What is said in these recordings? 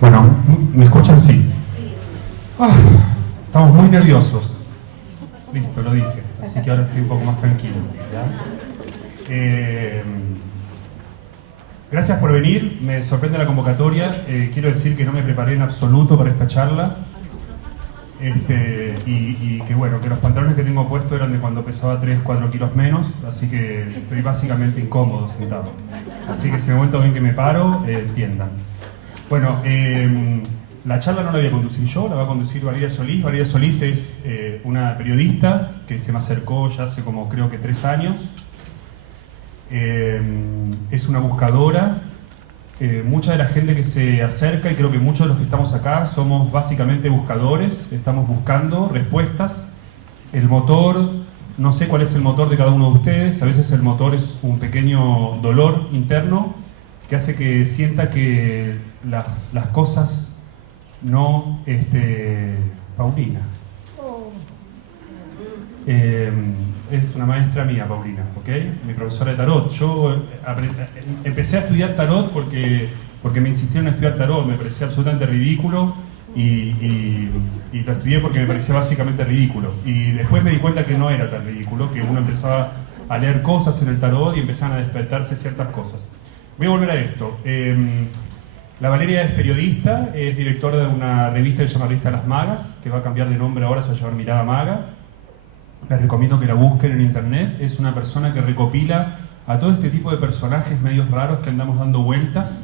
Bueno, ¿me escuchan? Sí. Ah, estamos muy nerviosos. Listo, lo dije. Así que ahora estoy un poco más tranquilo. Gracias por venir. Me sorprende la convocatoria. Quiero decir que no me preparé en absoluto para esta charla. Y que bueno, que los pantalones que tengo puestos eran de cuando pesaba 3-4 kilos menos, así que estoy básicamente incómodo sentado. Así que si me momento ven que me paro, entiendan. Bueno, la charla no la voy a conducir yo, la va a conducir Valeria Solís. Valeria Solís es una periodista que se me acercó ya hace como creo que 3 años. Es una buscadora. Mucha de la gente que se acerca, y creo que muchos de los que estamos acá, somos básicamente buscadores, estamos buscando respuestas. El motor, no sé cuál es el motor de cada uno de ustedes, a veces el motor es un pequeño dolor interno que hace que sienta que las cosas no... Paulina. Es una maestra mía, Paulina, ¿ok? Mi profesora de tarot. Yo empecé a estudiar tarot porque me insistieron en estudiar tarot, me parecía absolutamente ridículo y lo estudié porque me parecía básicamente ridículo. Y después me di cuenta que no era tan ridículo, que uno empezaba a leer cosas en el tarot y empezaban a despertarse ciertas cosas. Voy a volver a esto. La Valeria es periodista, es directora de una revista que se llama Revista Las Magas, que va a cambiar de nombre ahora, se va a llamar Mirada Maga. Les recomiendo que la busquen en internet. Es una persona que recopila a todo este tipo de personajes medios raros que andamos dando vueltas,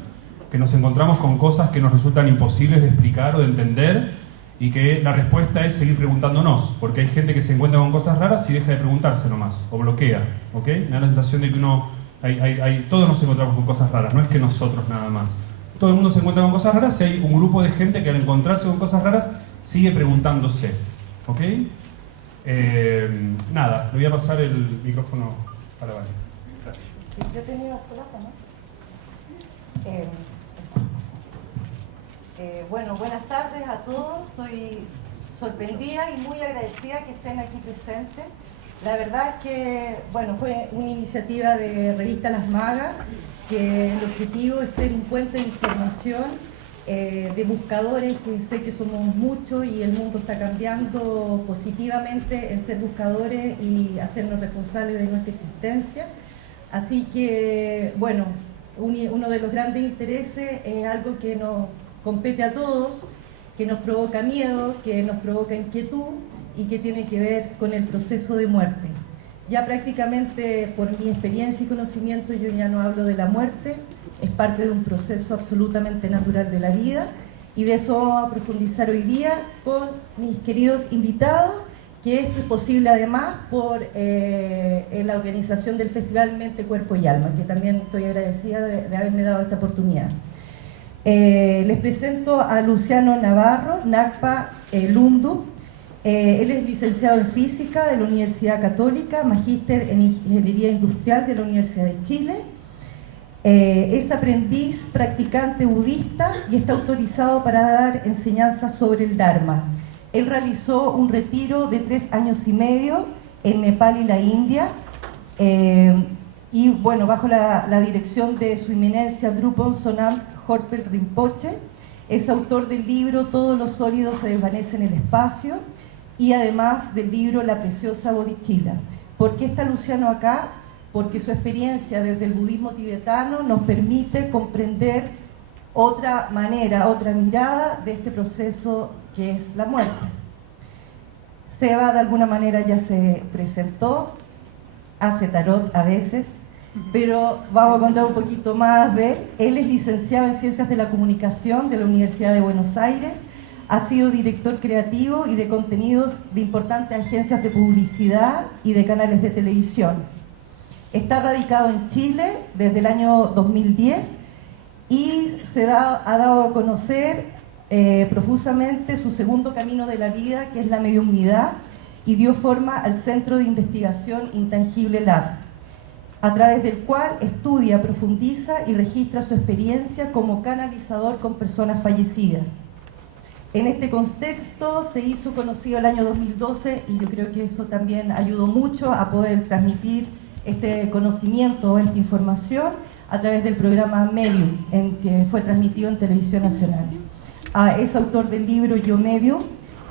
que nos encontramos con cosas que nos resultan imposibles de explicar o de entender, y que la respuesta es seguir preguntándonos, porque hay gente que se encuentra con cosas raras y deja de preguntarse nomás, o bloquea, ¿ok? Me da la sensación de que todos nos encontramos con cosas raras, no es que nosotros nada más. Todo el mundo se encuentra con cosas raras y hay un grupo de gente que al encontrarse con cosas raras sigue preguntándose, ¿ok? Nada, le voy a pasar el micrófono para Valeria. Gracias. Sí, yo tenía solapa, ¿no? Bueno, buenas tardes a todos. Estoy sorprendida y muy agradecida que estén aquí presentes. La verdad es que, bueno, fue una iniciativa de Revista Las Magas, que el objetivo es ser un puente de información de buscadores, que sé que somos muchos y el mundo está cambiando positivamente en ser buscadores y hacernos responsables de nuestra existencia. Así que, bueno, uno de los grandes intereses es algo que nos compete a todos, que nos provoca miedo, que nos provoca inquietud y que tiene que ver con el proceso de muerte. Ya prácticamente por mi experiencia y conocimiento yo ya no hablo de la muerte, es parte de un proceso absolutamente natural de la vida, y de eso vamos a profundizar hoy día con mis queridos invitados, que esto es posible además por la organización del Festival Mente, Cuerpo y Alma, que también estoy agradecida de haberme dado esta oportunidad. Les presento a Luciano Navarro, Nakpa Lundu. Él es licenciado en Física de la Universidad Católica, magíster en Ingeniería Industrial de la Universidad de Chile. Es aprendiz practicante budista y está autorizado para dar enseñanzas sobre el Dharma. Él realizó un retiro de 3 años y medio en Nepal y la India, y bueno, bajo la dirección de su eminencia Drupon Sonam Horpel Rinpoche. Es autor del libro Todos los sólidos se desvanecen en el espacio, y además del libro La preciosa Bodhicitta. ¿Por qué está Luciano acá? Porque su experiencia desde el budismo tibetano nos permite comprender otra manera, otra mirada de este proceso que es la muerte. Seba de alguna manera ya se presentó, hace tarot a veces, pero vamos a contar un poquito más de él. Él es licenciado en Ciencias de la Comunicación de la Universidad de Buenos Aires, ha sido director creativo y de contenidos de importantes agencias de publicidad y de canales de televisión. Está radicado en Chile desde el año 2010 y ha dado a conocer profusamente su segundo camino de la vida, que es la mediumnidad, y dio forma al Centro de Investigación Intangible Lab, a través del cual estudia, profundiza y registra su experiencia como canalizador con personas fallecidas. En este contexto se hizo conocido el año 2012 y yo creo que eso también ayudó mucho a poder transmitir este conocimiento, esta información, a través del programa Medium, que fue transmitido en Televisión Nacional. es autor del libro Yo Medio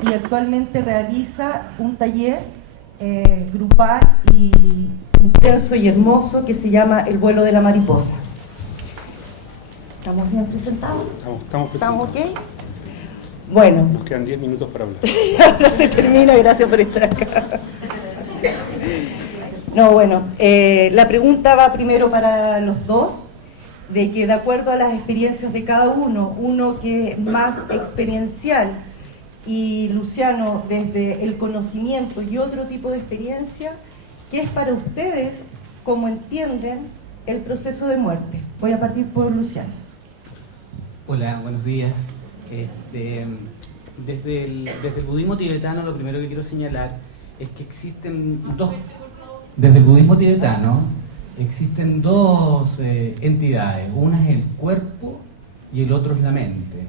y actualmente realiza un taller grupal y intenso y hermoso que se llama El vuelo de la mariposa. ¿Estamos bien presentados? Estamos presentados. ¿Estamos ok? Bueno. Nos quedan 10 minutos para hablar. Ahora se termina, gracias por estar acá. No, bueno, la pregunta va primero para los dos, de que de acuerdo a las experiencias de cada uno que es más experiencial y Luciano desde el conocimiento y otro tipo de experiencia, ¿qué es para ustedes, cómo entienden el proceso de muerte? Voy a partir por Luciano. Hola, buenos días. Desde el budismo tibetano lo primero que quiero señalar es que existen dos... Desde el budismo tibetano existen dos entidades. Una es el cuerpo y el otro es la mente.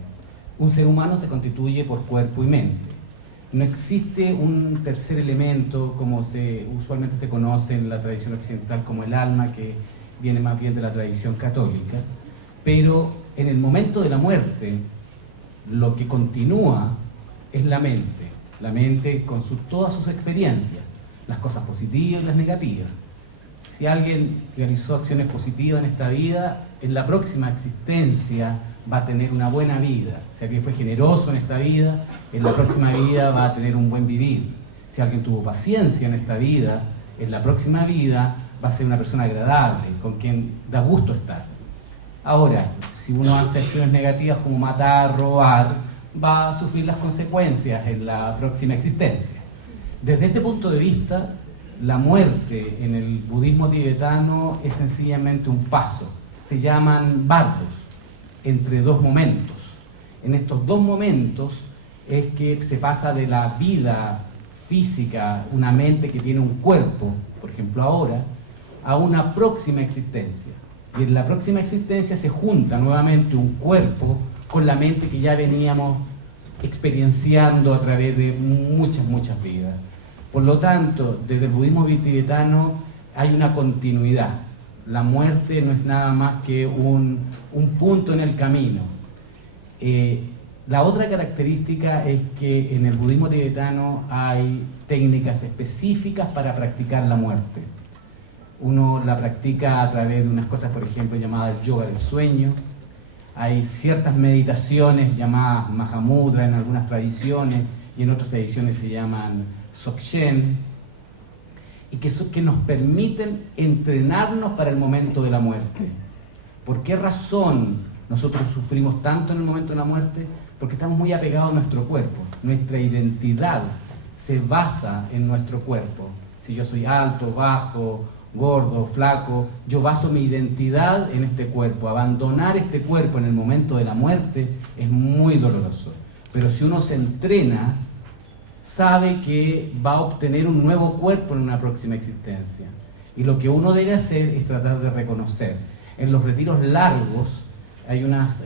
Un ser humano se constituye por cuerpo y mente. No existe un tercer elemento como usualmente se conoce en la tradición occidental como el alma, que viene más bien de la tradición católica. Pero en el momento de la muerte, lo que continúa es la mente con todas sus experiencias, las cosas positivas y las negativas. Si alguien realizó acciones positivas en esta vida, en la próxima existencia va a tener una buena vida. Si alguien fue generoso en esta vida, en la próxima vida va a tener un buen vivir. Si alguien tuvo paciencia en esta vida, en la próxima vida va a ser una persona agradable, con quien da gusto estar. Ahora, si uno hace acciones negativas como matar, robar, va a sufrir las consecuencias en la próxima existencia. Desde este punto de vista, la muerte en el budismo tibetano es sencillamente un paso. Se llaman bardos, entre dos momentos. En estos dos momentos es que se pasa de la vida física, una mente que tiene un cuerpo, por ejemplo ahora, a una próxima existencia. Y en la próxima existencia se junta nuevamente un cuerpo con la mente que ya veníamos experienciando a través de muchas vidas. Por lo tanto, desde el budismo tibetano hay una continuidad. La muerte no es nada más que un punto en el camino. La otra característica es que en el budismo tibetano hay técnicas específicas para practicar la muerte. Uno la practica a través de unas cosas, por ejemplo, llamadas yoga del sueño. Hay ciertas meditaciones llamadas Mahamudra en algunas tradiciones y en otras tradiciones se llaman Dzogchen, y que nos permiten entrenarnos para el momento de la muerte. ¿Por qué razón nosotros sufrimos tanto en el momento de la muerte? Porque estamos muy apegados a nuestro cuerpo. Nuestra identidad se basa en nuestro cuerpo. Si yo soy alto, bajo, gordo, flaco, yo baso mi identidad en este cuerpo. Abandonar este cuerpo en el momento de la muerte es muy doloroso. Pero si uno se entrena, sabe que va a obtener un nuevo cuerpo en una próxima existencia. Y lo que uno debe hacer es tratar de reconocer. En los retiros largos hay unas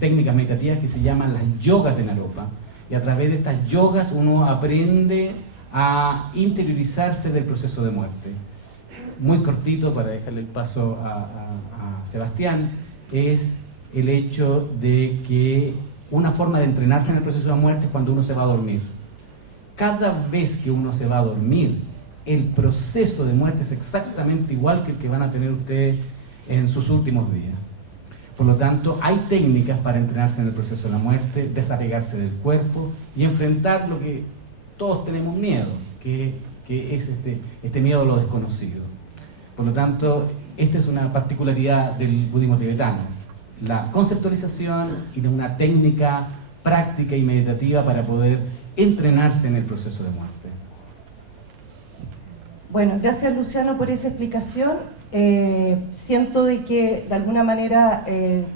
técnicas meditativas que se llaman las yogas de Naropa. Y a través de estas yogas uno aprende a interiorizarse del proceso de muerte. Muy cortito, para dejarle el paso a Sebastián, es el hecho de que una forma de entrenarse en el proceso de muerte es cuando uno se va a dormir. Cada vez que uno se va a dormir, el proceso de muerte es exactamente igual que el que van a tener ustedes en sus últimos días. Por lo tanto, hay técnicas para entrenarse en el proceso de la muerte, desapegarse del cuerpo y enfrentar lo que todos tenemos miedo, que es este miedo a lo desconocido. Por lo tanto, esta es una particularidad del budismo tibetano, la conceptualización y una técnica práctica y meditativa para poder entrenarse en el proceso de muerte. Bueno, gracias Luciano por esa explicación. Siento de que de alguna manera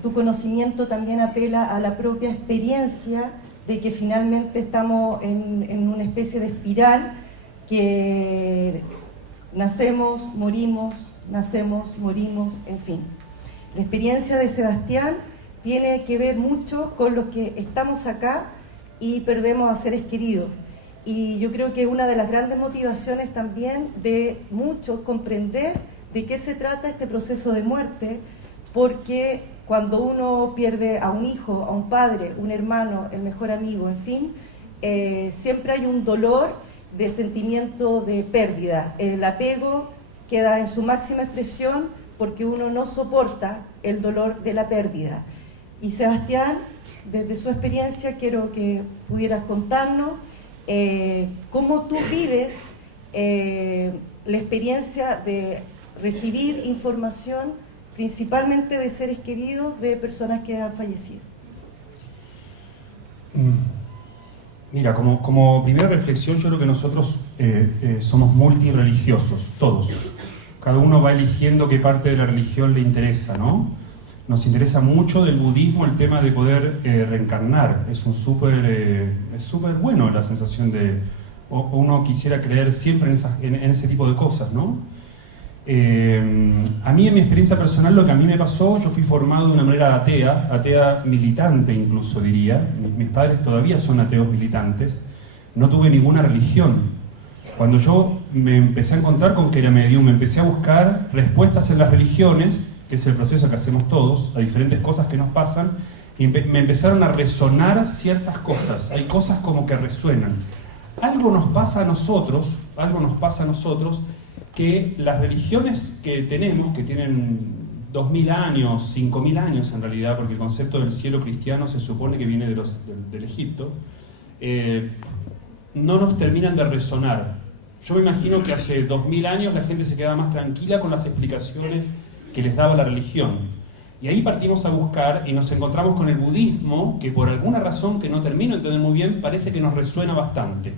tu conocimiento también apela a la propia experiencia de que finalmente estamos en una especie de espiral que nacemos, morimos, en fin. La experiencia de Sebastián tiene que ver mucho con lo que estamos acá y perdemos a seres queridos. Y yo creo que una de las grandes motivaciones también de muchos comprender de qué se trata este proceso de muerte, porque cuando uno pierde a un hijo, a un padre, un hermano, el mejor amigo, en fin, siempre hay un dolor de sentimiento de pérdida. El apego queda en su máxima expresión porque uno no soporta el dolor de la pérdida. Y Sebastián, desde su experiencia, quiero que pudieras contarnos cómo tú vives la experiencia de recibir información, principalmente de seres queridos, de personas que han fallecido. Mira, como primera reflexión, yo creo que nosotros somos multirreligiosos, todos. Cada uno va eligiendo qué parte de la religión le interesa, ¿no? Nos interesa mucho del budismo el tema de poder reencarnar. Es súper bueno la sensación de... uno quisiera creer siempre en ese tipo de cosas, ¿no? A mí, en mi experiencia personal, lo que a mí me pasó, yo fui formado de una manera atea militante incluso, diría. Mis padres todavía son ateos militantes. No tuve ninguna religión. Cuando yo me empecé a encontrar con que era medium, me empecé a buscar respuestas en las religiones, que es el proceso que hacemos todos, a diferentes cosas que nos pasan, y me empezaron a resonar ciertas cosas. Hay cosas como que resuenan. Algo nos pasa a nosotros, que las religiones que tenemos, que tienen 2000 años, 5000 años en realidad, porque el concepto del cielo cristiano se supone que viene del Egipto, no nos terminan de resonar. Yo me imagino que hace 2000 años la gente se quedaba más tranquila con las explicaciones que les daba la religión. Y ahí partimos a buscar y nos encontramos con el budismo, que por alguna razón que no termino de entender muy bien, parece que nos resuena bastante.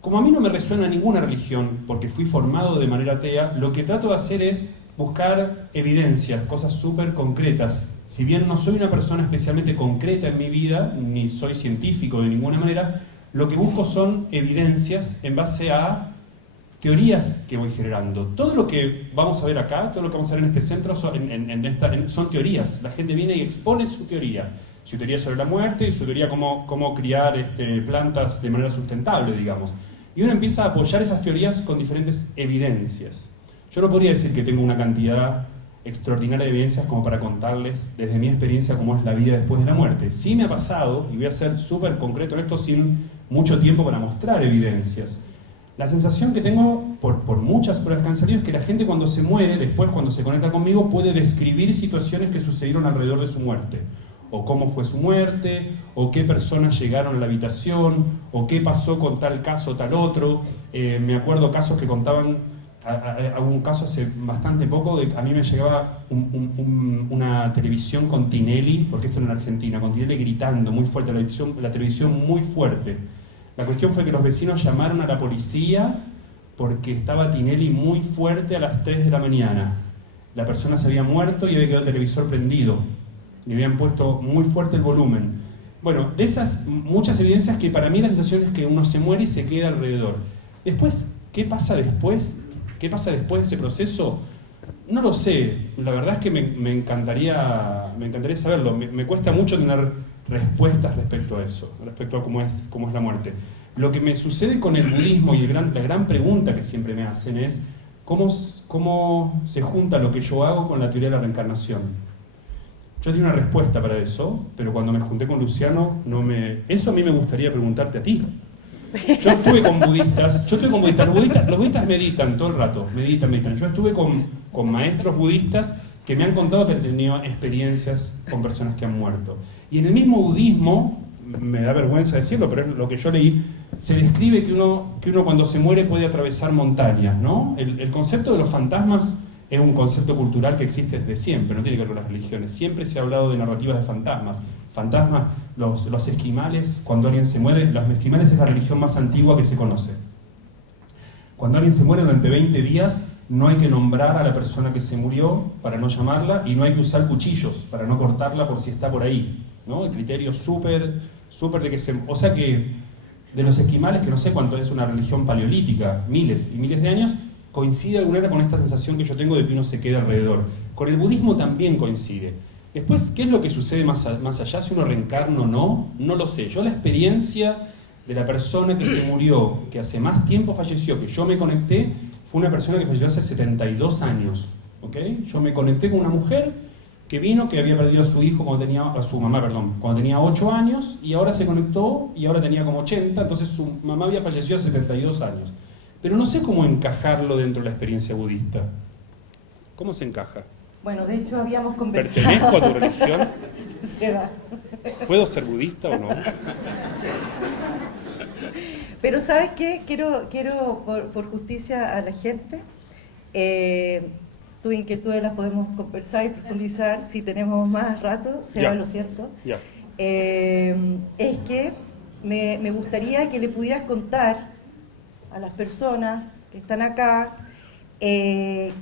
Como a mí no me resuena ninguna religión, porque fui formado de manera atea, lo que trato de hacer es buscar evidencias, cosas súper concretas. Si bien no soy una persona especialmente concreta en mi vida, ni soy científico de ninguna manera, lo que busco son evidencias en base a teorías que voy generando. Todo lo que vamos a ver acá, todo lo que vamos a ver en este centro son teorías. La gente viene y expone su teoría sobre la muerte y su teoría cómo criar plantas de manera sustentable, digamos. Y uno empieza a apoyar esas teorías con diferentes evidencias. Yo no podría decir que tengo una cantidad extraordinaria de evidencias como para contarles desde mi experiencia cómo es la vida después de la muerte. Sí me ha pasado, y voy a ser súper concreto en esto sin mucho tiempo para mostrar evidencias. La sensación que tengo por muchas pruebas que han salido es que la gente cuando se muere, después cuando se conecta conmigo, puede describir situaciones que sucedieron alrededor de su muerte. O cómo fue su muerte, o qué personas llegaron a la habitación, o qué pasó con tal caso o tal otro. Me acuerdo casos que contaban, un caso hace bastante poco, a mí me llegaba una televisión con Tinelli, porque esto era en Argentina, con Tinelli gritando muy fuerte, la televisión muy fuerte. La cuestión fue que los vecinos llamaron a la policía porque estaba Tinelli muy fuerte a las 3 de la mañana. La persona se había muerto y había quedado el televisor prendido. Le habían puesto muy fuerte el volumen. Bueno, de esas muchas evidencias que para mí la sensación es que uno se muere y se queda alrededor. Después, ¿qué pasa después? ¿Qué pasa después de ese proceso? No lo sé. La verdad es que me encantaría saberlo. Me cuesta mucho tener respuestas respecto a eso, respecto a cómo es la muerte. Lo que me sucede con el budismo y la gran pregunta que siempre me hacen es ¿cómo se junta lo que yo hago con la teoría de la reencarnación? Yo tenía una respuesta para eso, pero cuando me junté con Luciano, eso a mí me gustaría preguntarte a ti. Yo estuve con budistas, los budistas meditan todo el rato, meditan. Yo estuve con maestros budistas que me han contado que han tenido experiencias con personas que han muerto. Y en el mismo budismo, me da vergüenza decirlo, pero es lo que yo leí, se describe que uno cuando se muere puede atravesar montañas, ¿no? El concepto de los fantasmas es un concepto cultural que existe desde siempre, no tiene que ver con las religiones. Siempre se ha hablado de narrativas de fantasmas. Fantasmas, los esquimales, cuando alguien se muere, los esquimales es la religión más antigua que se conoce. Cuando alguien se muere durante 20 días, no hay que nombrar a la persona que se murió para no llamarla y no hay que usar cuchillos para no cortarla por si está por ahí, ¿no? El criterio súper de que se... O sea que de los esquimales, que no sé cuánto es una religión paleolítica, miles y miles de años, coincide de alguna manera con esta sensación que yo tengo de que uno se queda alrededor. Con el budismo también coincide. Después, ¿qué es lo que sucede más allá? Si uno reencarna o no, no lo sé. Yo la experiencia de la persona que se murió, que hace más tiempo falleció, que yo me conecté, fue una persona que falleció hace 72 años. ¿Okay? Yo me conecté con una mujer que vino, que había perdido a su hijo cuando tenía, a su mamá, perdón, cuando tenía 8 años, y ahora se conectó y ahora tenía como 80, entonces su mamá había fallecido a 72 años. Pero no sé cómo encajarlo dentro de la experiencia budista. ¿Cómo se encaja? Bueno, de hecho habíamos conversado. ¿Pertenezco a tu religión? Se va. ¿Puedo ser budista o no? Pero ¿sabes qué? Quiero por justicia a la gente, tus inquietudes las podemos conversar y profundizar si tenemos más rato, se va, lo cierto. Ya. Es que me gustaría que le pudieras contar a las personas que están acá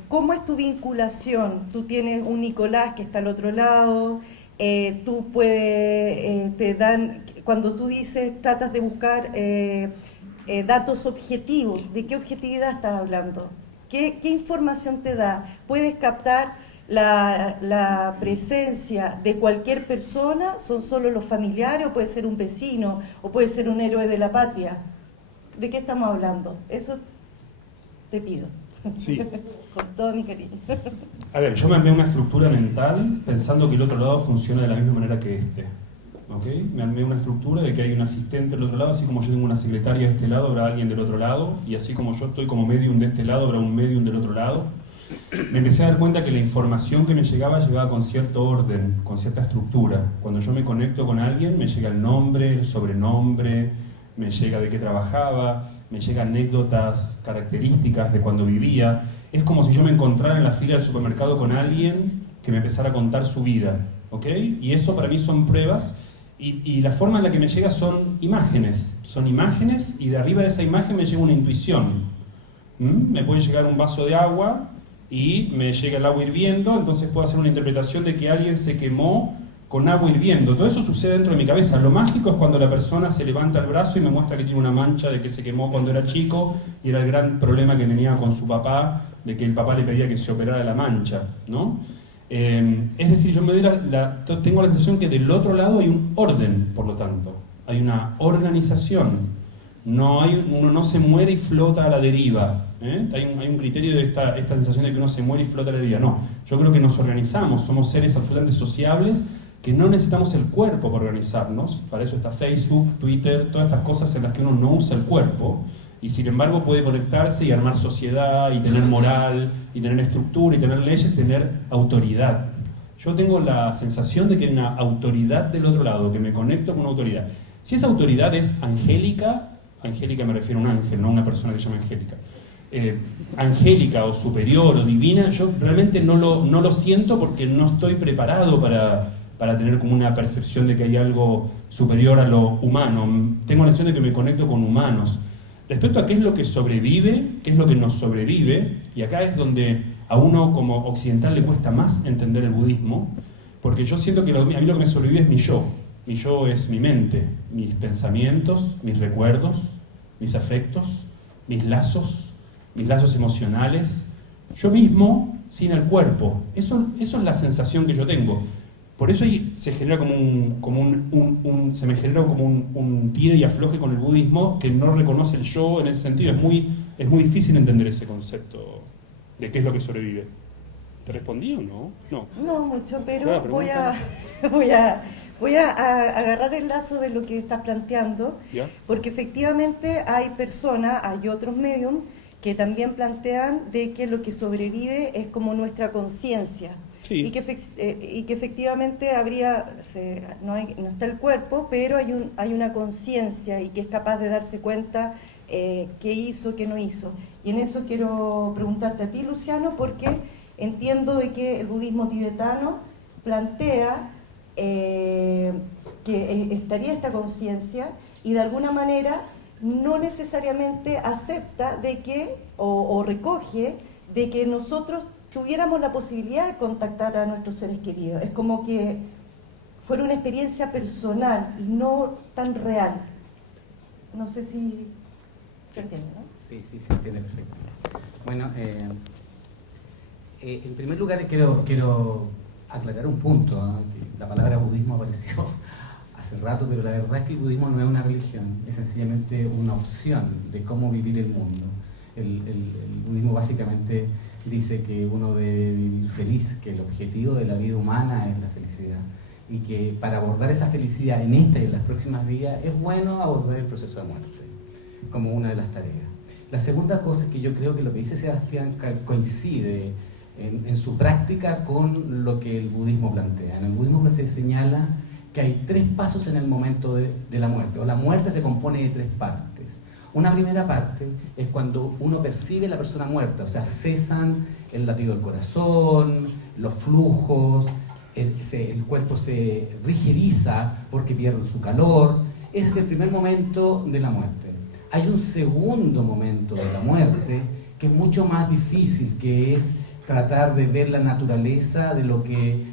cómo es tu vinculación. Tú tienes un Nicolás que está al otro lado, tú puedes, te dan, cuando tú dices, tratas de buscar datos objetivos, ¿de qué objetividad estás hablando? ¿Qué información te da? ¿Puedes captar la presencia de cualquier persona? ¿Son solo los familiares o puede ser un vecino o puede ser un héroe de la patria? ¿De qué estamos hablando? Eso te pido. Sí. Con todo mi cariño. A ver, yo me armé una estructura mental pensando que el otro lado funciona de la misma manera que este. ¿Ok? Me armé una estructura de que hay un asistente del otro lado, así como yo tengo una secretaria de este lado, habrá alguien del otro lado, y así como yo estoy como medium de este lado, habrá un medium del otro lado. Me empecé a dar cuenta que la información que me llegaba con cierto orden, con cierta estructura. Cuando yo me conecto con alguien, me llega el nombre, el sobrenombre, me llega de qué trabajaba, me llegan anécdotas, características de cuando vivía. Es como si yo me encontrara en la fila del supermercado con alguien que me empezara a contar su vida, ¿ok? Y eso para mí son pruebas, y la forma en la que me llega son imágenes, y de arriba de esa imagen me llega una intuición. Me puede llegar un vaso de agua y me llega el agua hirviendo, entonces puedo hacer una interpretación de que alguien se quemó con agua hirviendo. Todo eso sucede dentro de mi cabeza. Lo mágico es cuando la persona se levanta el brazo y me muestra que tiene una mancha de que se quemó cuando era chico y era el gran problema que tenía con su papá, de que el papá le pedía que se operara la mancha, ¿no? Es decir, yo tengo la sensación que del otro lado hay un orden, por lo tanto. Hay una organización. Uno no se muere y flota a la deriva. Hay un criterio de esta sensación de que uno se muere y flota a la deriva. No, yo creo que nos organizamos, somos seres absolutamente sociables, que no necesitamos el cuerpo para organizarnos. Para eso está Facebook, Twitter, todas estas cosas en las que uno no usa el cuerpo, y sin embargo puede conectarse y armar sociedad, y tener moral, y tener estructura, y tener leyes, y tener autoridad. Yo tengo la sensación de que hay una autoridad del otro lado, que me conecto con una autoridad. Si esa autoridad es angélica me refiero a un ángel, no a una persona que se llama Angélica, angélica o superior o divina, yo realmente no lo siento porque no estoy preparado para tener como una percepción de que hay algo superior a lo humano. Tengo la sensación de que me conecto con humanos. Respecto a qué es lo que sobrevive, qué es lo que nos sobrevive, y acá es donde a uno como occidental le cuesta más entender el budismo, porque yo siento que a mí lo que me sobrevive es mi yo. Mi yo es mi mente, mis pensamientos, mis recuerdos, mis afectos, mis lazos emocionales, yo mismo sin el cuerpo. Eso es la sensación que yo tengo. Por eso se genera se me genera como un tire y afloje con el budismo que no reconoce el yo en ese sentido. Es muy difícil entender ese concepto de qué es lo que sobrevive. ¿Te respondí o no? No mucho, pero voy a agarrar el lazo de lo que estás planteando, ¿Ya? Porque efectivamente hay otros medios que también plantean de que lo que sobrevive es como nuestra conciencia. Sí. Y que efectivamente no está el cuerpo, pero hay una conciencia y que es capaz de darse cuenta qué hizo, qué no hizo. Y en eso quiero preguntarte a ti, Luciano, porque entiendo de que el budismo tibetano plantea que estaría esta conciencia y de alguna manera no necesariamente acepta de que o recoge de que nosotros tuviéramos la posibilidad de contactar a nuestros seres queridos. Es como que fuera una experiencia personal y no tan real. No sé si se entiende, ¿no? Sí, se entiende perfecto. Bueno, en primer lugar quiero aclarar un punto, ¿no? La palabra budismo apareció hace rato, pero la verdad es que el budismo no es una religión, es sencillamente una opción de cómo vivir el mundo. El budismo básicamente dice que uno debe vivir feliz, que el objetivo de la vida humana es la felicidad y que para abordar esa felicidad en esta y en las próximas vidas es bueno abordar el proceso de muerte como una de las tareas. La segunda cosa es que yo creo que lo que dice Sebastián coincide en su práctica con lo que el budismo plantea. En el budismo se señala que hay 3 pasos en el momento de la muerte, o la muerte se compone de 3 partes. Una primera parte es cuando uno percibe a la persona muerta, o sea, cesan el latido del corazón, los flujos, el cuerpo se rigeriza porque pierde su calor. Ese es el primer momento de la muerte. Hay un segundo momento de la muerte que es mucho más difícil, que es tratar de ver la naturaleza de lo que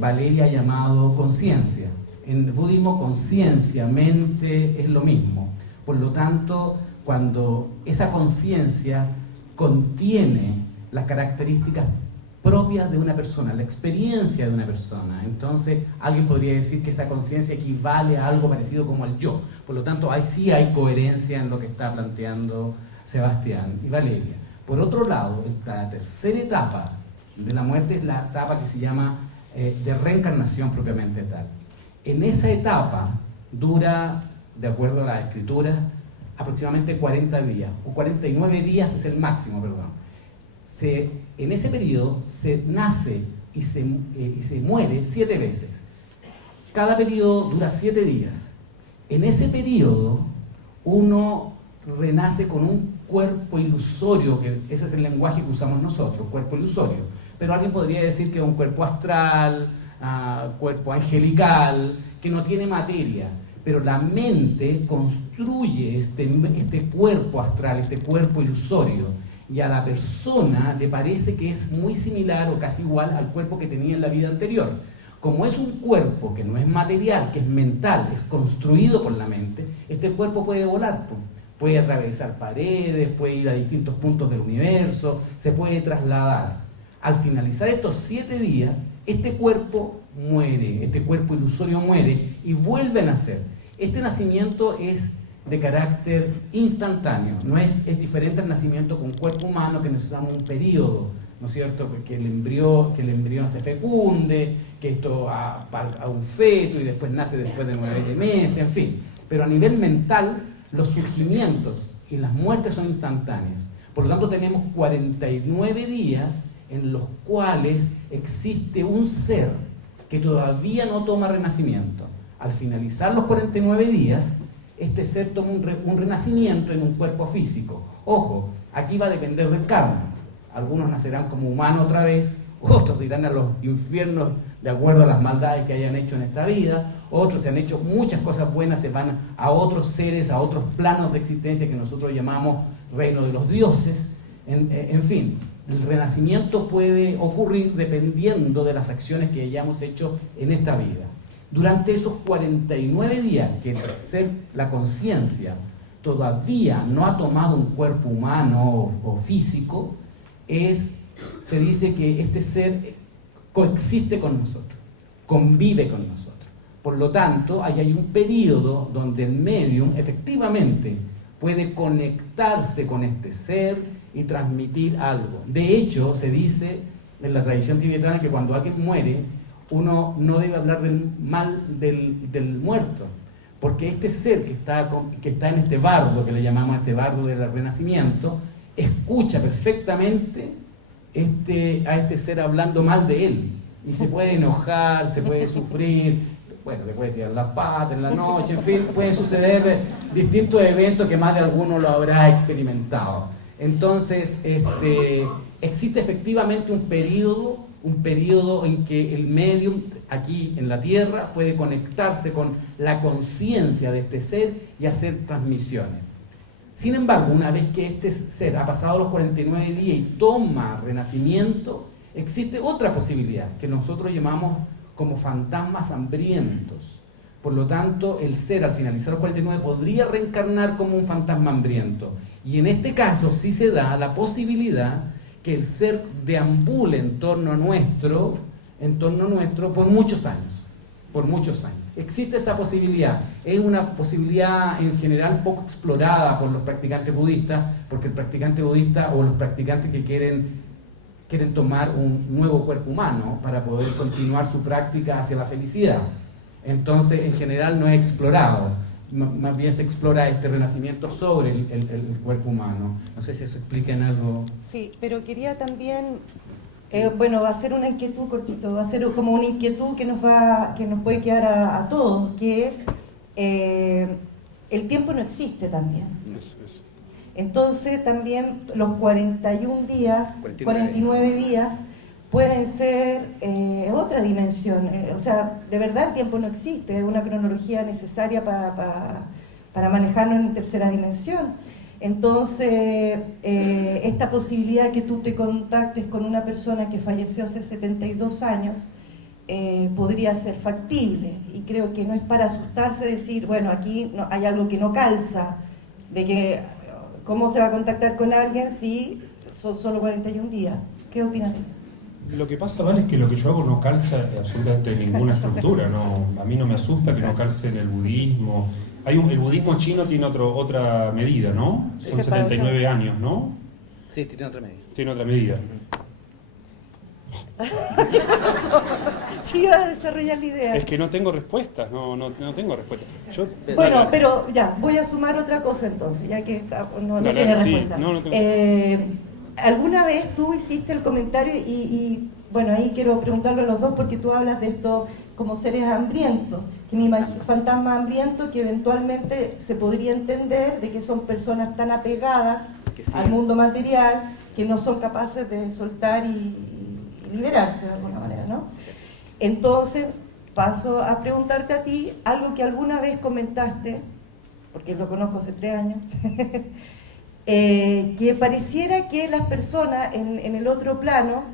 Valeria ha llamado conciencia. En el budismo, conciencia, mente es lo mismo. Por lo tanto, cuando esa conciencia contiene las características propias de una persona, la experiencia de una persona, entonces alguien podría decir que esa conciencia equivale a algo parecido como al yo. Por lo tanto, ahí sí hay coherencia en lo que está planteando Sebastián y Valeria. Por otro lado, la tercera etapa de la muerte es la etapa que se llama de reencarnación propiamente tal. En esa etapa dura, de acuerdo a la escritura, aproximadamente 40 días, o 49 días es el máximo, perdón. En ese periodo se nace y se muere 7 veces. Cada periodo dura 7 días. En ese periodo uno renace con un cuerpo ilusorio, que ese es el lenguaje que usamos nosotros, cuerpo ilusorio. Pero alguien podría decir que es un cuerpo astral, cuerpo angelical, que no tiene materia. Pero la mente construye este cuerpo astral, este cuerpo ilusorio, y a la persona le parece que es muy similar o casi igual al cuerpo que tenía en la vida anterior. Como es un cuerpo que no es material, que es mental, es construido por la mente, este cuerpo puede volar, puede atravesar paredes, puede ir a distintos puntos del universo, se puede trasladar. Al finalizar estos 7 días, este cuerpo muere, este cuerpo ilusorio muere y vuelve a nacer. Este nacimiento es de carácter instantáneo, es diferente al nacimiento con cuerpo humano, que necesitamos un periodo, ¿no es cierto? Que el embrión se fecunde, que esto a un feto y después nace después de 9 meses, en fin. Pero a nivel mental, los surgimientos y las muertes son instantáneas. Por lo tanto, tenemos 49 días en los cuales existe un ser que todavía no toma renacimiento. Al finalizar los 49 días, este ser toma un renacimiento en un cuerpo físico. Ojo, aquí va a depender del karma. Algunos nacerán como humanos otra vez, otros irán a los infiernos de acuerdo a las maldades que hayan hecho en esta vida, otros se han hecho muchas cosas buenas, se van a otros seres, a otros planos de existencia que nosotros llamamos reino de los dioses. En fin, el renacimiento puede ocurrir dependiendo de las acciones que hayamos hecho en esta vida. Durante esos 49 días que el ser, la conciencia, todavía no ha tomado un cuerpo humano o físico, se dice que este ser coexiste con nosotros, convive con nosotros. Por lo tanto, ahí hay un periodo donde el medium efectivamente puede conectarse con este ser y transmitir algo. De hecho, se dice en la tradición tibetana que cuando alguien muere, uno no debe hablar mal del muerto, porque este ser que está en este bardo, que le llamamos este bardo del renacimiento, escucha perfectamente a este ser hablando mal de él, y se puede enojar, se puede sufrir, bueno, le puede tirar las patas en la noche, en fin, pueden suceder distintos eventos que más de alguno lo habrá experimentado. Entonces, existe efectivamente un periodo en que el medium aquí en la Tierra puede conectarse con la conciencia de este ser y hacer transmisiones. Sin embargo, una vez que este ser ha pasado los 49 días y toma renacimiento, existe otra posibilidad que nosotros llamamos como fantasmas hambrientos. Por lo tanto, el ser al finalizar los 49 podría reencarnar como un fantasma hambriento. Y en este caso sí se da la posibilidad que el ser deambule en torno nuestro por muchos años. Existe esa posibilidad. Es una posibilidad en general poco explorada por los practicantes budistas, porque el practicante budista o los practicantes que quieren quieren tomar un nuevo cuerpo humano para poder continuar su práctica hacia la felicidad. Entonces, en general no es explorado, más bien se explora este renacimiento sobre el cuerpo humano. No sé si eso explica en algo. Sí, pero quería también, bueno, va a ser una inquietud cortito, va a ser como una inquietud que nos puede quedar a todos, que es, el tiempo no existe también. Eso. Entonces también los 41 días, 49 días, pueden ser otra dimensión. O sea, de verdad el tiempo no existe, es una cronología necesaria para manejarnos en tercera dimensión. Entonces, esta posibilidad que tú te contactes con una persona que falleció hace 72 años, podría ser factible. Y creo que no es para asustarse decir, bueno, aquí no, hay algo que no calza, de que cómo se va a contactar con alguien si son solo 41 días. ¿Qué opinas de eso? Lo que pasa, Vale, es que lo que yo hago no calza absolutamente en ninguna estructura. No, a mí no me asusta que no calce en el budismo. El budismo chino tiene otra medida, ¿no? Son 79 años, ¿no? Sí, tiene otra medida. Tiene otra medida. Sí, va a desarrollar la idea. Es que no tengo respuestas, no tengo respuestas. Bueno, pero ya, voy a sumar otra cosa entonces, ya que no Dale, tiene sí, respuesta. no tengo. ¿Alguna vez tú hiciste el comentario y bueno, ahí quiero preguntarlo a los dos porque tú hablas de esto como seres hambrientos, que me imagino, fantasmas hambrientos que eventualmente se podría entender de que son personas tan apegadas sí, al mundo material que no son capaces de soltar y liberarse de alguna manera, ¿no? Entonces, paso a preguntarte a ti algo que alguna vez comentaste, porque lo conozco hace 3 años, que pareciera que las personas en el otro plano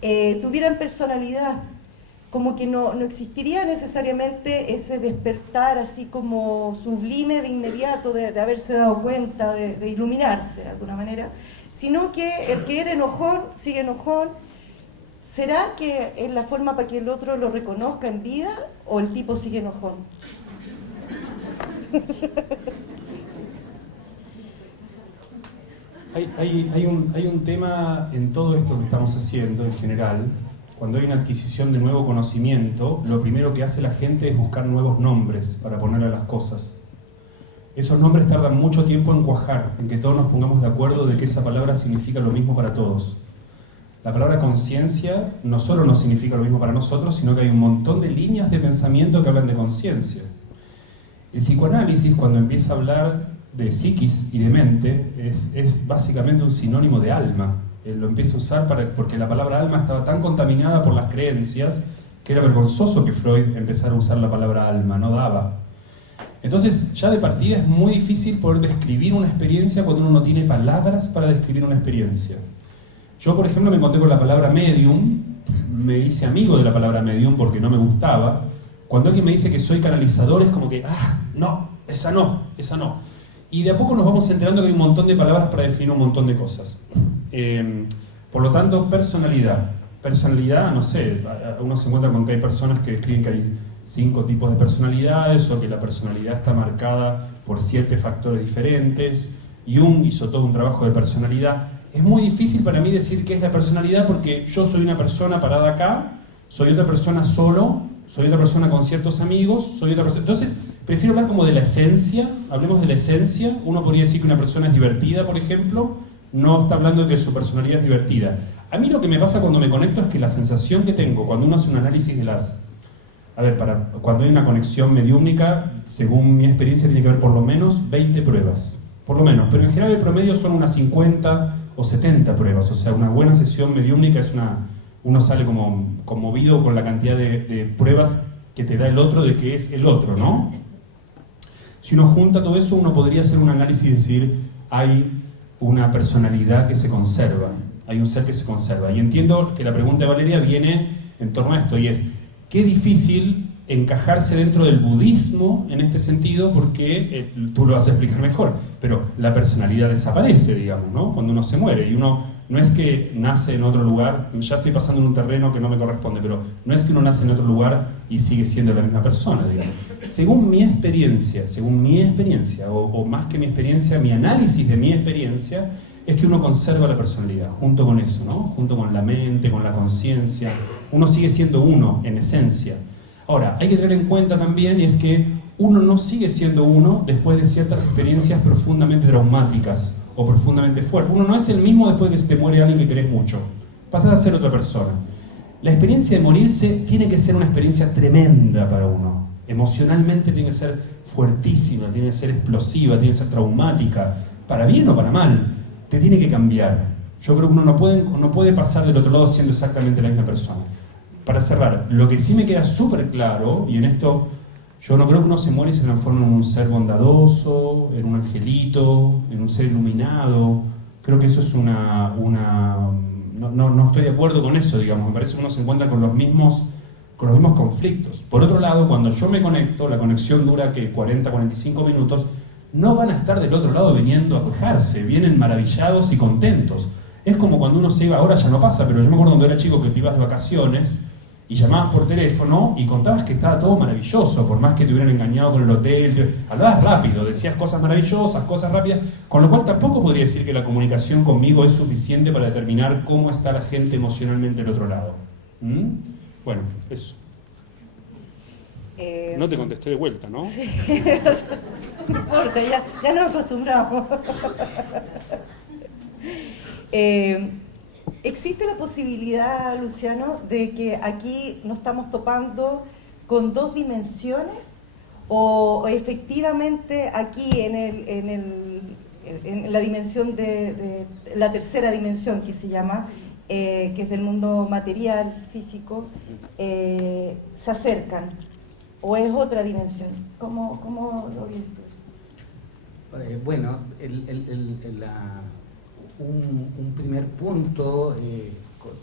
tuvieran personalidad, como que no existiría necesariamente ese despertar así como sublime de inmediato, de haberse dado cuenta, de iluminarse de alguna manera, sino que el que era enojón sigue enojón. ¿Será que es la forma para que el otro lo reconozca en vida o el tipo sigue enojón? Hay un tema en todo esto que estamos haciendo en general. Cuando hay una adquisición de nuevo conocimiento, lo primero que hace la gente es buscar nuevos nombres para poner a las cosas. Esos nombres tardan mucho tiempo en cuajar, en que todos nos pongamos de acuerdo de que esa palabra significa lo mismo para todos. La palabra conciencia no solo no significa lo mismo para nosotros, sino que hay un montón de líneas de pensamiento que hablan de conciencia. El psicoanálisis, cuando empieza a hablar de psiquis y de mente, es básicamente un sinónimo de alma. Él lo empieza a usar porque la palabra alma estaba tan contaminada por las creencias que era vergonzoso que Freud empezara a usar la palabra alma, no daba. Entonces, ya de partida es muy difícil poder describir una experiencia cuando uno no tiene palabras para describir una experiencia. Yo, por ejemplo, me encontré con la palabra medium, me hice amigo de la palabra medium porque no me gustaba. Cuando alguien me dice que soy canalizador es como que, no, esa no. Y de a poco nos vamos enterando que hay un montón de palabras para definir un montón de cosas. Por lo tanto, personalidad. Personalidad, no sé, uno se encuentra con que hay personas que describen que hay 5 tipos de personalidades o que la personalidad está marcada por 7 factores diferentes. Jung hizo todo un trabajo de personalidad. Es muy difícil para mí decir qué es la personalidad porque yo soy una persona parada acá, soy otra persona solo, soy otra persona con ciertos amigos, soy otra persona... Entonces, prefiero hablar como de la esencia, hablemos de la esencia. Uno podría decir que una persona es divertida, por ejemplo, no está hablando de que su personalidad es divertida. A mí lo que me pasa cuando me conecto es que la sensación que tengo cuando uno hace un análisis de las... cuando hay una conexión mediúmnica, según mi experiencia, tiene que haber por lo menos 20 pruebas. Por lo menos, pero en general el promedio son unas 50 o 70 pruebas. O sea, una buena sesión mediúmnica es uno sale como conmovido con la cantidad de pruebas que te da el otro de que es el otro, ¿no? Si uno junta todo eso, uno podría hacer un análisis y decir, hay una personalidad que se conserva, hay un ser que se conserva. Y entiendo que la pregunta de Valeria viene en torno a esto, y es, qué difícil encajarse dentro del budismo en este sentido, porque tú lo vas a explicar mejor, pero la personalidad desaparece, digamos, ¿no? Cuando uno se muere, y uno no es que nace en otro lugar, ya estoy pasando en un terreno que no me corresponde, pero no es que uno nace en otro lugar y sigue siendo la misma persona, digamos. Según mi experiencia, o más que mi experiencia, mi análisis de mi experiencia, es que uno conserva la personalidad, junto con eso, ¿no? Junto con la mente, con la conciencia. Uno sigue siendo uno, en esencia. Ahora, hay que tener en cuenta también, es que uno no sigue siendo uno después de ciertas experiencias profundamente traumáticas o profundamente fuertes. Uno no es el mismo después de que se te muere alguien que querés mucho. Pasás a ser otra persona. La experiencia de morirse tiene que ser una experiencia tremenda para uno. Emocionalmente tiene que ser fuertísima, tiene que ser explosiva, tiene que ser traumática, para bien o para mal. Te tiene que cambiar. Yo creo que uno no puede pasar del otro lado siendo exactamente la misma persona. Para cerrar, lo que sí me queda súper claro, y en esto yo no creo que uno se muere y se transforma en un ser bondadoso, en un angelito, en un ser iluminado. Creo que eso es no estoy de acuerdo con eso, digamos. Me parece que uno se encuentra con los mismos conflictos. Por otro lado, cuando yo me conecto, la conexión dura que 40, 45 minutos, no van a estar del otro lado viniendo a quejarse, vienen maravillados y contentos. Es como cuando uno se iba, ahora ya no pasa, pero yo me acuerdo cuando era chico que te ibas de vacaciones y llamabas por teléfono y contabas que estaba todo maravilloso, por más que te hubieran engañado con el hotel, hablabas rápido, decías cosas maravillosas, cosas rápidas, con lo cual tampoco podría decir que la comunicación conmigo es suficiente para determinar cómo está la gente emocionalmente del otro lado. Bueno, eso. No te contesté de vuelta, ¿no? Sí, no importa, ya nos acostumbramos. ¿Existe la posibilidad, Luciano, de que aquí nos estamos topando con dos dimensiones? ¿O efectivamente aquí en la dimensión de la tercera dimensión que se llama, que es del mundo material, físico, se acercan? ¿O es otra dimensión? ¿Cómo lo ves tú? Bueno, un primer punto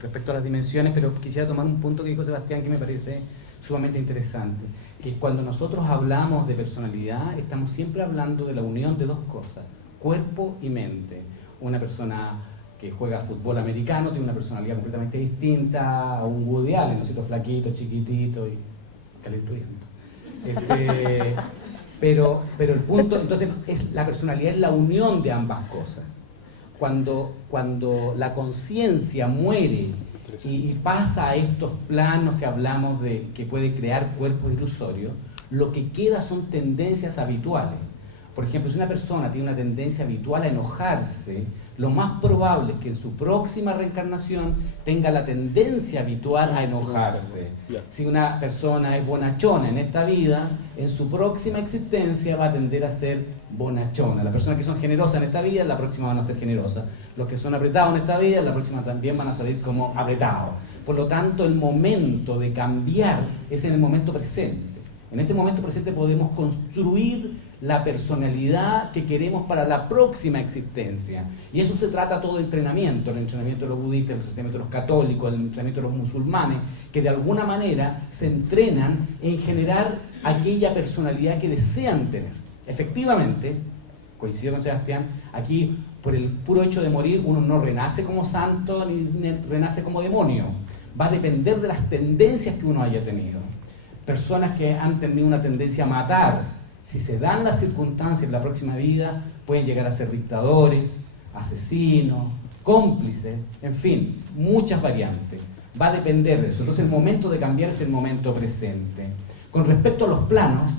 respecto a las dimensiones, pero quisiera tomar un punto que dijo Sebastián que me parece sumamente interesante, que cuando nosotros hablamos de personalidad, estamos siempre hablando de la unión de dos cosas, cuerpo y mente. Una persona que juega fútbol americano tiene una personalidad completamente distinta a un Woody Allen, ¿no es cierto? Flaquito, chiquitito y calenturiento. Pero el punto, entonces, la personalidad es la unión de ambas cosas. Cuando la conciencia muere y pasa a estos planos que hablamos de que puede crear cuerpos ilusorios, lo que queda son tendencias habituales. Por ejemplo, si una persona tiene una tendencia habitual a enojarse, lo más probable es que en su próxima reencarnación tenga la tendencia habitual a enojarse. Si una persona es bonachona en esta vida, en su próxima existencia va a tender a ser bonachona. Las personas que son generosas en esta vida, en la próxima van a ser generosas. Los que son apretados en esta vida, en la próxima también van a salir como apretados. Por lo tanto, el momento de cambiar es en el momento presente. En este momento presente podemos construir la personalidad que queremos para la próxima existencia. Y eso se trata todo de entrenamiento, el entrenamiento de los budistas, el entrenamiento de los católicos, el entrenamiento de los musulmanes, que de alguna manera se entrenan en generar aquella personalidad que desean tener. Efectivamente, coincido con Sebastián, aquí por el puro hecho de morir uno no renace como santo ni renace como demonio. Va a depender de las tendencias que uno haya tenido. Personas que han tenido una tendencia a matar, si se dan las circunstancias en la próxima vida, pueden llegar a ser dictadores, asesinos, cómplices, en fin, muchas variantes. Va a depender de eso. Entonces el momento de cambiar es el momento presente. Con respecto a los planos,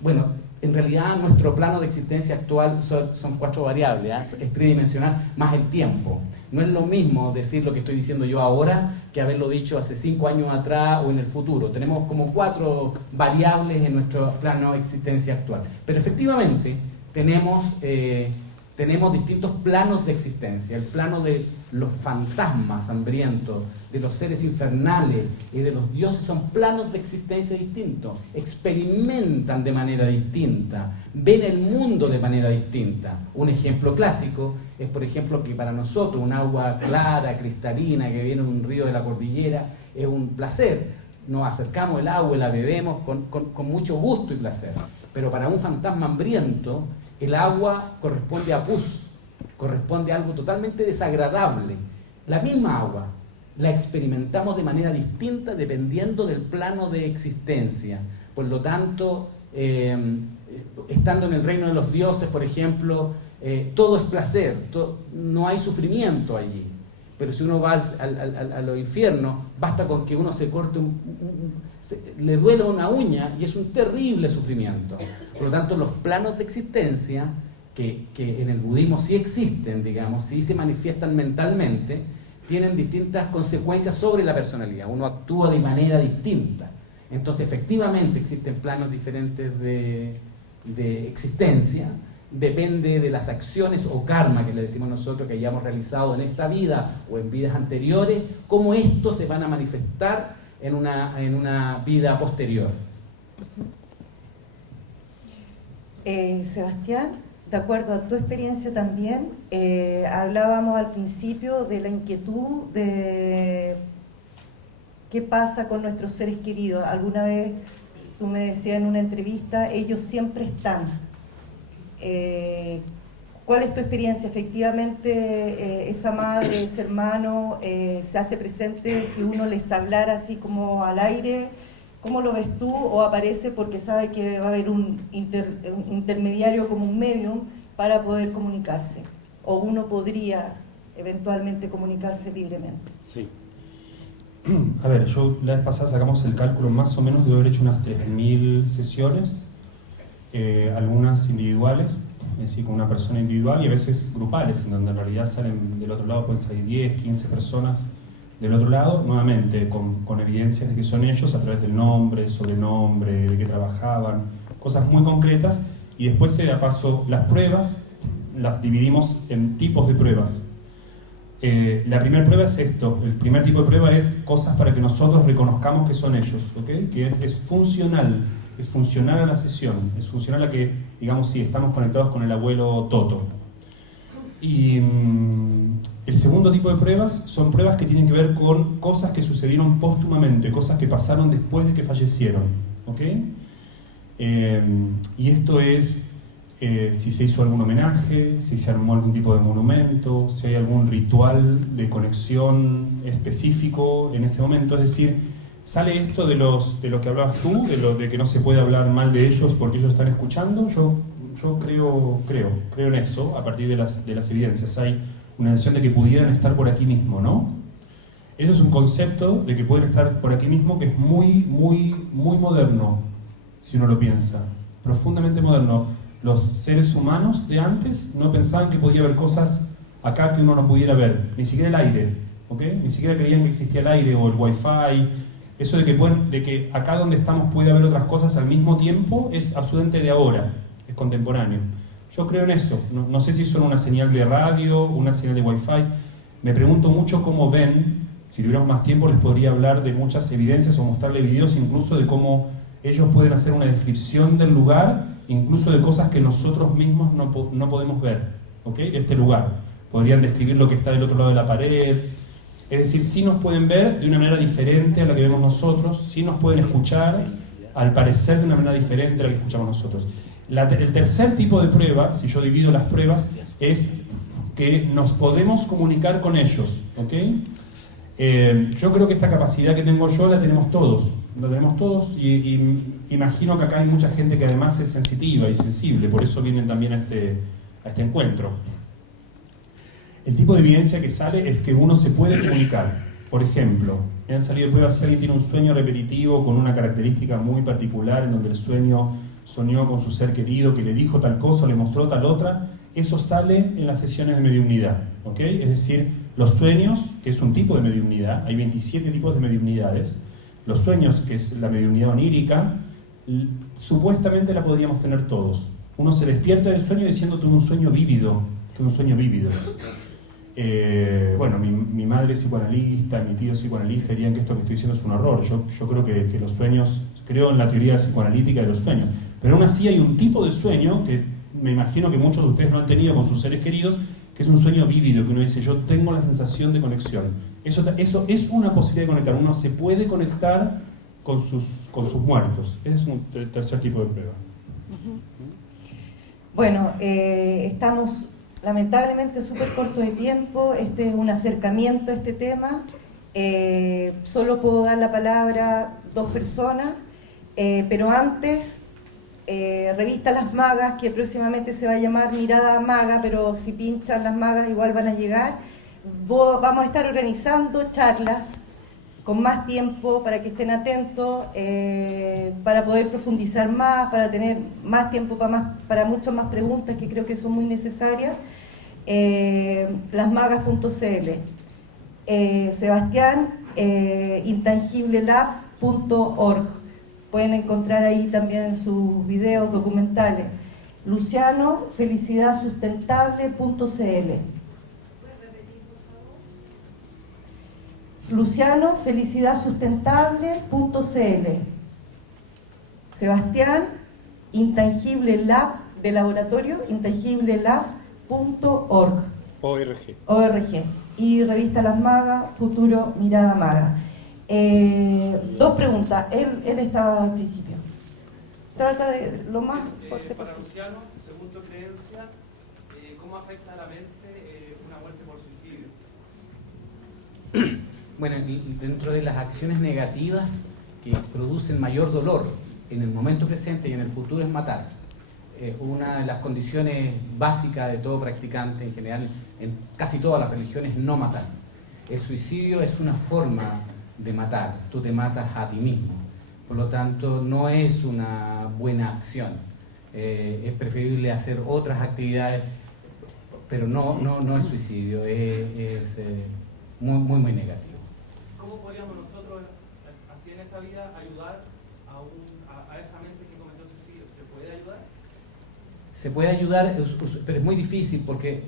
bueno, en realidad nuestro plano de existencia actual son 4 variables, es tridimensional, más el tiempo. No es lo mismo decir lo que estoy diciendo yo ahora que haberlo dicho hace 5 años atrás o en el futuro. Tenemos como 4 variables en nuestro plano de existencia actual. Pero efectivamente tenemos distintos planos de existencia. El plano de los fantasmas hambrientos, de los seres infernales y de los dioses son planos de existencia distintos. Experimentan de manera distinta, ven el mundo de manera distinta. Un ejemplo clásico es, por ejemplo, que para nosotros un agua clara, cristalina, que viene de un río de la cordillera, es un placer. Nos acercamos al agua y la bebemos con mucho gusto y placer. Pero para un fantasma hambriento, el agua corresponde a pus, corresponde a algo totalmente desagradable. La misma agua la experimentamos de manera distinta dependiendo del plano de existencia. Por lo tanto, estando en el reino de los dioses, por ejemplo, todo es placer, no hay sufrimiento allí. Pero si uno va a los infiernos, basta con que uno se corte, le duela una uña y es un terrible sufrimiento. Por lo tanto, los planos de existencia, que en el budismo sí existen, digamos, sí se manifiestan mentalmente, tienen distintas consecuencias sobre la personalidad. Uno actúa de manera distinta. Entonces, efectivamente, existen planos diferentes de existencia. Depende de las acciones o karma que le decimos nosotros que hayamos realizado en esta vida o en vidas anteriores, cómo estos se van a manifestar en una vida posterior. Sebastián, de acuerdo a tu experiencia también, hablábamos al principio de la inquietud de qué pasa con nuestros seres queridos. Alguna vez tú me decías en una entrevista, ellos siempre están. ¿Cuál es tu experiencia? Efectivamente, esa madre, ese hermano se hace presente si uno les hablara así como al aire. ¿Cómo lo ves tú? ¿O aparece porque sabe que va a haber un intermediario como un medium para poder comunicarse? ¿O uno podría eventualmente comunicarse libremente? Sí. A ver, yo la vez pasada sacamos el cálculo más o menos de haber hecho unas 3.000 sesiones. Algunas individuales, es decir, con una persona individual, y a veces grupales, en donde en realidad salen del otro lado, pueden salir 10, 15 personas del otro lado, nuevamente con evidencias de que son ellos a través del nombre, sobrenombre, de que trabajaban, cosas muy concretas, y después se da paso las pruebas, las dividimos en tipos de pruebas. La primera prueba es esto, el primer tipo de prueba es cosas para que nosotros reconozcamos que son ellos, ¿okay? Que es funcional. Es funcional a la sesión, es funcional a que, digamos, sí, estamos conectados con el abuelo Toto. Y el segundo tipo de pruebas son pruebas que tienen que ver con cosas que sucedieron póstumamente, cosas que pasaron después de que fallecieron. ¿Ok? Y esto es si se hizo algún homenaje, si se armó algún tipo de monumento, si hay algún ritual de conexión específico en ese momento, es decir, ¿sale esto de lo que hablabas tú, de que no se puede hablar mal de ellos porque ellos están escuchando? Yo creo en eso, a partir de las evidencias. Hay una sensación de que pudieran estar por aquí mismo, ¿no? Eso es un concepto de que pueden estar por aquí mismo que es muy moderno, si uno lo piensa. Profundamente moderno. Los seres humanos de antes no pensaban que podía haber cosas acá que uno no pudiera ver, ni siquiera el aire, ¿ok? Ni siquiera creían que existía el aire o el wifi. Eso de que acá donde estamos puede haber otras cosas al mismo tiempo es absolutamente de ahora, es contemporáneo. Yo creo en eso. No sé si son una señal de radio, una señal de wifi. Me pregunto mucho cómo ven. Si tuviéramos más tiempo les podría hablar de muchas evidencias o mostrarle videos incluso de cómo ellos pueden hacer una descripción del lugar, incluso de cosas que nosotros mismos no podemos ver, ¿ok? Este lugar. Podrían describir lo que está del otro lado de la pared. Es decir, sí nos pueden ver de una manera diferente a la que vemos nosotros, sí nos pueden escuchar, al parecer de una manera diferente a la que escuchamos nosotros. El tercer tipo de prueba, si yo divido las pruebas, es que nos podemos comunicar con ellos, ¿ok? Yo creo que esta capacidad que tengo yo la tenemos todos, y imagino que acá hay mucha gente que además es sensitiva y sensible, por eso vienen también a este encuentro. El tipo de evidencia que sale es que uno se puede comunicar. Por ejemplo, han salido pruebas si alguien tiene un sueño repetitivo con una característica muy particular en donde el sueño soñó con su ser querido que le dijo tal cosa o le mostró tal otra, eso sale en las sesiones de mediumnidad, ¿ok? Es decir, los sueños, que es un tipo de mediumnidad, hay 27 tipos de mediumnidades, los sueños, que es la mediumnidad onírica, supuestamente la podríamos tener todos. Uno se despierta del sueño diciendo tuve un sueño vívido, bueno, mi madre es psicoanalista, mi tío es psicoanalista, dirían que esto que estoy diciendo es un horror. Yo creo que los sueños, creo en la teoría psicoanalítica de los sueños, pero aún así hay un tipo de sueño que me imagino que muchos de ustedes no han tenido con sus seres queridos, que es un sueño vívido, que uno dice, yo tengo la sensación de conexión. Eso es una posibilidad de conectar, uno se puede conectar con sus muertos. Ese es un tercer tipo de prueba. Bueno, estamos lamentablemente súper corto de tiempo. Este es un acercamiento a este tema. Solo puedo dar la palabra a 2 personas, pero antes revista Las Magas, que próximamente se va a llamar Mirada Maga, pero si pinchan Las Magas igual van a llegar. Vamos a estar organizando charlas con más tiempo para que estén atentos, para poder profundizar más, para tener más tiempo para muchas más preguntas que creo que son muy necesarias. Lasmagas.cl. Sebastián, intangiblelab.org. Pueden encontrar ahí también sus videos documentales. Luciano, felicidadsustentable.cl. Luciano, felicidadsustentable.cl. Sebastián, Intangible Lab de laboratorio, intangiblelab.org. ORG. Y revista Las Magas, Futuro Mirada Maga. Dos preguntas. Él estaba al principio. Trata de lo más fuerte para posible. Luciano, según tu creencia, ¿cómo afecta a la mente una muerte por suicidio? Bueno, dentro de las acciones negativas que producen mayor dolor en el momento presente y en el futuro es matar. Una de las condiciones básicas de todo practicante, en general, en casi todas las religiones, es no matar. El suicidio es una forma de matar, tú te matas a ti mismo. Por lo tanto, no es una buena acción. Es preferible hacer otras actividades, pero no el suicidio. Es muy negativo. ¿Cómo podríamos nosotros, así en esta vida, ayudar a esa mente que cometió suicidio? ¿Se puede ayudar? Se puede ayudar, pero es muy difícil porque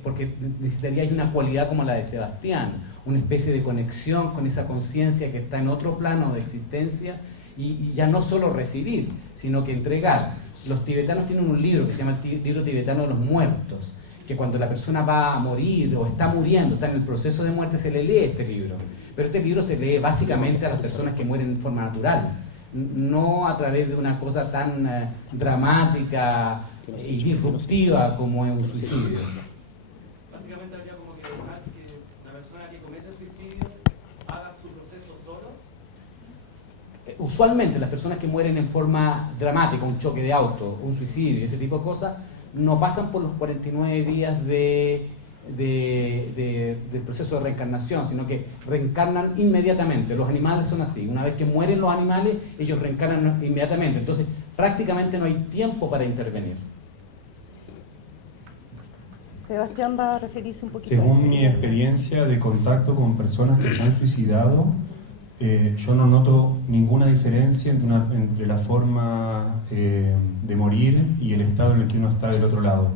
necesitaría una cualidad como la de Sebastián, una especie de conexión con esa conciencia que está en otro plano de existencia y ya no solo recibir, sino que entregar. Los tibetanos tienen un libro que se llama el libro tibetano de los muertos, que cuando la persona va a morir o está muriendo, está en el proceso de muerte, se le lee este libro. Pero este libro se lee básicamente a las personas que mueren de forma natural, no a través de una cosa tan dramática y disruptiva como es un suicidio. Básicamente habría como que dejar que la persona que comete el suicidio haga su proceso solo. Usualmente las personas que mueren en forma dramática, un choque de auto, un suicidio, ese tipo de cosas, no pasan por los 49 días del proceso de reencarnación, sino que reencarnan inmediatamente. Los animales son así. Una vez que mueren los animales, ellos reencarnan inmediatamente. Entonces, prácticamente no hay tiempo para intervenir. Sebastián va a referirse un poquito a Según eso. mi experiencia de contacto con personas que se han suicidado, yo no noto ninguna diferencia entre la forma de morir y el estado en el que uno está del otro lado.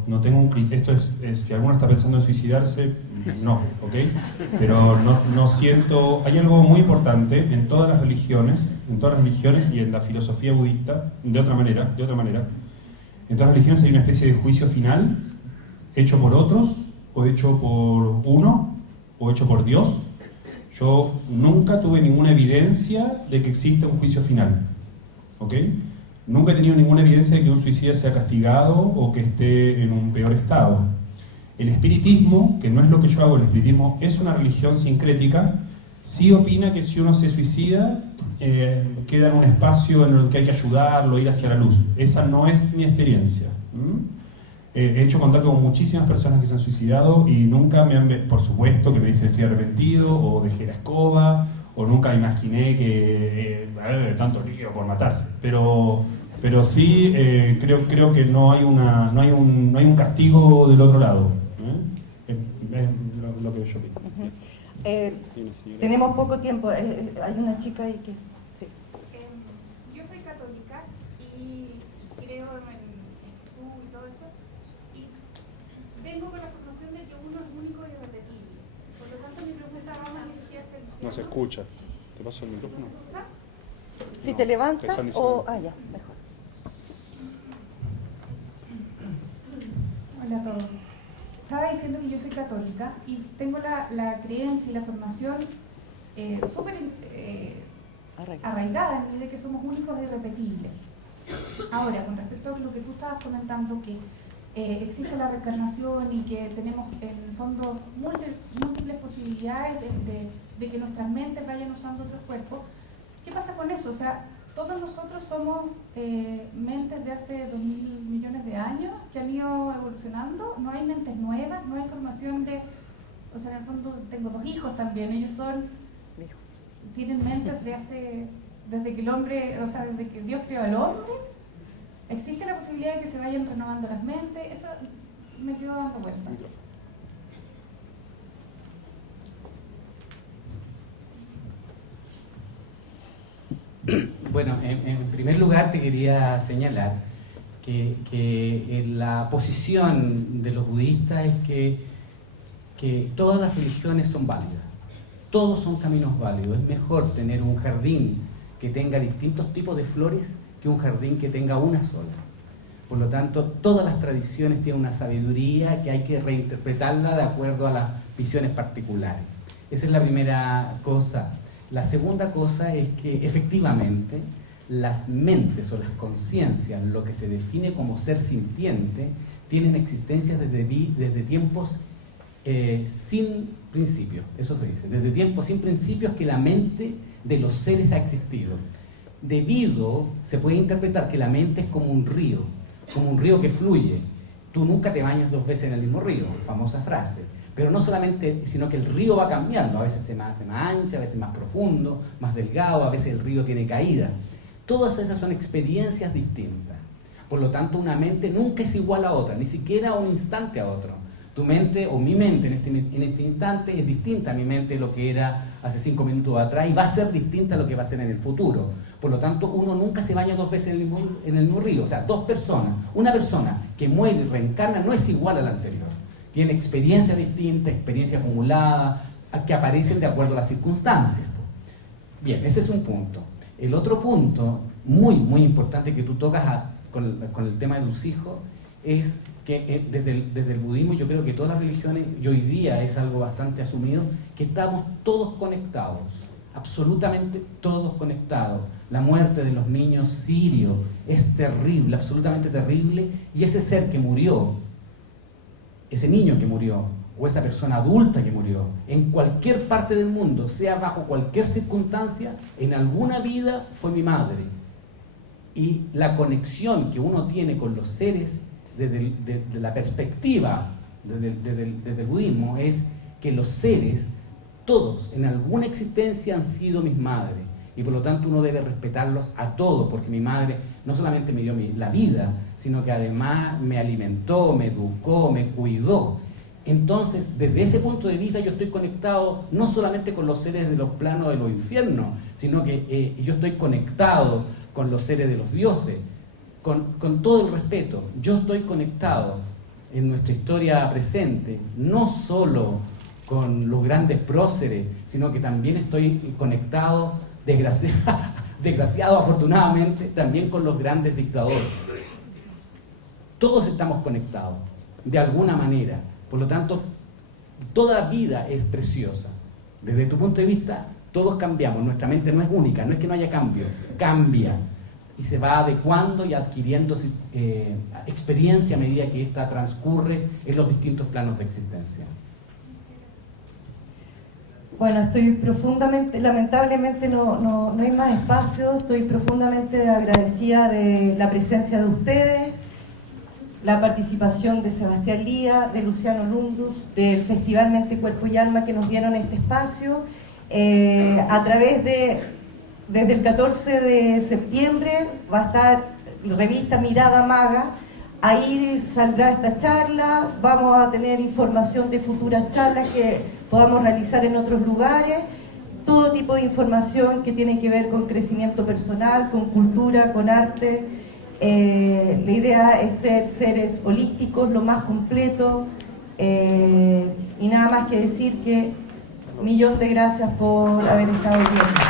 No tengo un criterio. Esto es si alguno está pensando en suicidarse, no, ¿ok? Pero no siento. Hay algo muy importante en todas las religiones y en la filosofía budista, de otra manera. En todas las religiones hay una especie de juicio final hecho por otros, o hecho por uno, o hecho por Dios. Yo nunca tuve ninguna evidencia de que exista un juicio final, ¿ok? Nunca he tenido ninguna evidencia de que un suicida sea castigado o que esté en un peor estado. El espiritismo, que no es lo que yo hago, el espiritismo es una religión sincrética, sí opina que si uno se suicida, queda en un espacio en el que hay que ayudarlo, ir hacia la luz. Esa no es mi experiencia. He hecho contacto con muchísimas personas que se han suicidado y nunca por supuesto, que me dicen estoy arrepentido, o dejé la escoba, o nunca imaginé que tanto lío por matarse. Pero sí creo que no hay un castigo del otro lado. Es lo que yo pienso. Tenemos poco tiempo. Hay una chica ahí que... Sí. Yo soy católica y creo en Jesús y todo eso, y vengo con la formación de que uno es único y irrepetible. Por lo tanto, mi pregunta va más dirigida hacia Luciano. No se escucha. ¿Te paso el micrófono? ¿No se escucha? Si te levantas están o... diciendo. ya, mejor. Hola a todos. Estaba diciendo que yo soy católica y tengo la creencia y la formación súper arraigada en mí de que somos únicos e irrepetibles. Ahora, con respecto a lo que tú estabas comentando, que existe la reencarnación y que tenemos en el fondo múltiples posibilidades de que nuestras mentes vayan usando otros cuerpos, ¿qué pasa con con eso, o sea, todos nosotros somos mentes de hace 2000 millones de años que han ido evolucionando, no hay mentes nuevas, no hay formación de, o sea, en el fondo tengo 2 hijos también, ellos tienen mentes de hace, desde que el hombre, o sea, desde que Dios creó al hombre, existe la posibilidad de que se vayan renovando las mentes, eso me quedó dando vueltas. Bueno, en primer lugar te quería señalar que la posición de los budistas es que todas las religiones son válidas, todos son caminos válidos. Es mejor tener un jardín que tenga distintos tipos de flores que un jardín que tenga una sola. Por lo tanto, todas las tradiciones tienen una sabiduría que hay que reinterpretarla de acuerdo a las visiones particulares. Esa es la primera cosa. La segunda cosa es que efectivamente las mentes o las conciencias, lo que se define como ser sintiente, tienen existencias desde tiempos sin principios, eso se dice, desde tiempos sin principios que la mente de los seres ha existido. Se puede interpretar que la mente es como un río que fluye. Tú nunca te bañas 2 veces en el mismo río, famosa frase. Pero no solamente, sino que el río va cambiando, a veces se hace más ancha, a veces más profundo, más delgado, a veces el río tiene caída. Todas esas son experiencias distintas. Por lo tanto, una mente nunca es igual a otra, ni siquiera un instante a otro. Tu mente o mi mente en este instante es distinta a mi mente de lo que era hace 5 minutos atrás y va a ser distinta a lo que va a ser en el futuro. Por lo tanto, uno nunca se baña 2 veces en el mismo río. O sea, 2 personas, una persona que muere y reencarna no es igual a la anterior. Tiene experiencias distintas, experiencias acumuladas, que aparecen de acuerdo a las circunstancias. Bien, ese es un punto. El otro punto, muy, muy importante que tú tocas con el tema de los hijos, es que desde el budismo, yo creo que todas las religiones, y hoy día es algo bastante asumido, que estamos todos conectados, absolutamente todos conectados. La muerte de los niños sirios es terrible, absolutamente terrible, y ese ser que murió, ese niño que murió, o esa persona adulta que murió, en cualquier parte del mundo, sea bajo cualquier circunstancia, en alguna vida fue mi madre. Y la conexión que uno tiene con los seres, desde la perspectiva desde el budismo, es que los seres, todos, en alguna existencia han sido mis madres. Y por lo tanto uno debe respetarlos a todos, porque mi madre no solamente me dio la vida, sino que además me alimentó, me educó, me cuidó. Entonces, desde ese punto de vista yo estoy conectado no solamente con los seres de los planos de los infiernos, sino que yo estoy conectado con los seres de los dioses, con todo el respeto. Yo estoy conectado en nuestra historia presente, no solo con los grandes próceres, sino que también estoy conectado, desgraciado afortunadamente, también con los grandes dictadores. Todos estamos conectados, de alguna manera. Por lo tanto, toda vida es preciosa. Desde tu punto de vista, todos cambiamos. Nuestra mente no es única, no es que no haya cambio, cambia. Y se va adecuando y adquiriendo experiencia a medida que ésta transcurre en los distintos planos de existencia. Bueno, estoy profundamente, lamentablemente no hay más espacio, estoy profundamente agradecida de la presencia de ustedes, la participación de Sebastián Lía, de Luciano Lundus, del Festival Mente, Cuerpo y Alma que nos dieron este espacio, a través desde el 14 de septiembre va a estar la revista Mirada Maga, ahí saldrá esta charla, vamos a tener información de futuras charlas que podamos realizar en otros lugares, todo tipo de información que tiene que ver con crecimiento personal, con cultura, con arte. La idea es ser seres holísticos, lo más completo, y nada más que decir que 1.000.000 de gracias por haber estado aquí.